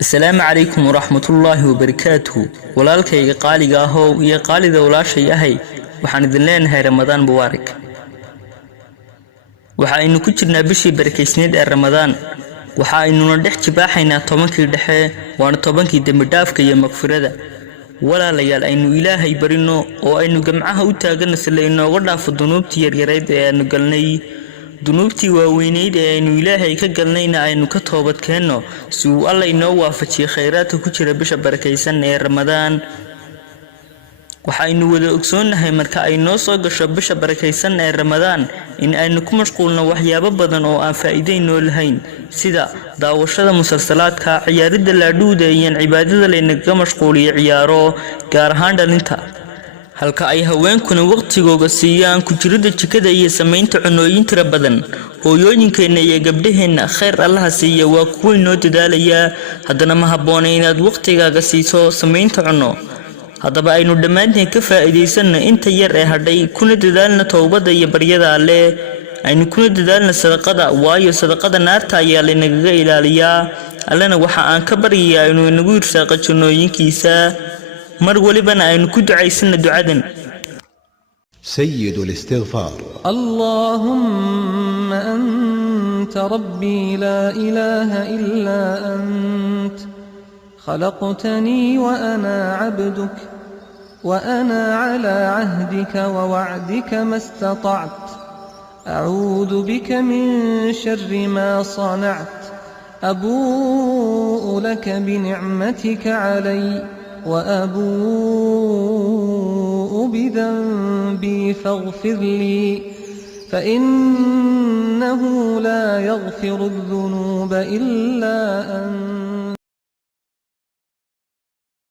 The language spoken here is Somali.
السلام عليكم ورحمة الله وبركاته. walaalkayga qaaliga ah oo iyo qaalida walaashay ahay waxaan idin leenahay Ramadaan mubaarak. waxa aynu ku jirnaa bishii barakaysneed ee Ramadaan. waxa aynu dhex jibaaxaynaa tobankii dhexe waana tobankii dambi dhaafka iyo magfirada. walaalayaal aynu Ilaahay barino oo aynu gamcaha u taagano si la inooga dhaafo dunuubtii yaryareed ee aanu galnay. dunuubtii waaweyneyd ee aynu Ilaahay ka galnayna aynu ka toobad keenno si uu Alle inoo waafajiyo khayraadka ku jira bisha barakaysan ee Ramadaan. waxaynu wada ogsoonahay marka ay noo soo gasho bisha barakaysan ee Ramadaan in aynu ku mashquulno waxyaabo badan oo aan faa'iideyn lahayn sida daawashada musalsalaadka, ciyaaridda laadhuuda iyo cibaadada leenaga mashquuliyo ciyaaro gaar ahaan dhalinta. halka ay haweenkuna waqtigooda siiyaan ku jirida jikada iyo sameynta cunooyin tira badan. hooyooyinkeena iyo gabdhaheena khayr Allah siiya waa kuwa inoo dadaalaya, haddana ma habboona inaad waqtigaaga siiso sameynta cuno. haddaba aynu dhammaanteen ka faa'iideysano inta yar ee hadhay, kuna dadaalna toobada iyo baryada Alle. aynu kuna dadaalna sadaqada, waayo sadaqada naarta ayaa lanaga ilaaliyaa. Allana waxa aan ka baryayaa inuu inagu irsaaqo jannooyinkiisa. mar walibana aynu ku ducaysano ducadan. سيد الاستغفار. اللهم أنت ربي لا إله إلا أنت، خلقتني وأنا عبدك، وأنا على عهدك ووعدك ما استطعت، أعوذ بك من شر ما صنعت، أبوء لك بنعمتك علي وأبوء بذنبي فاغفر لي، فإنه لا يغفر الذنوب إلا أنت.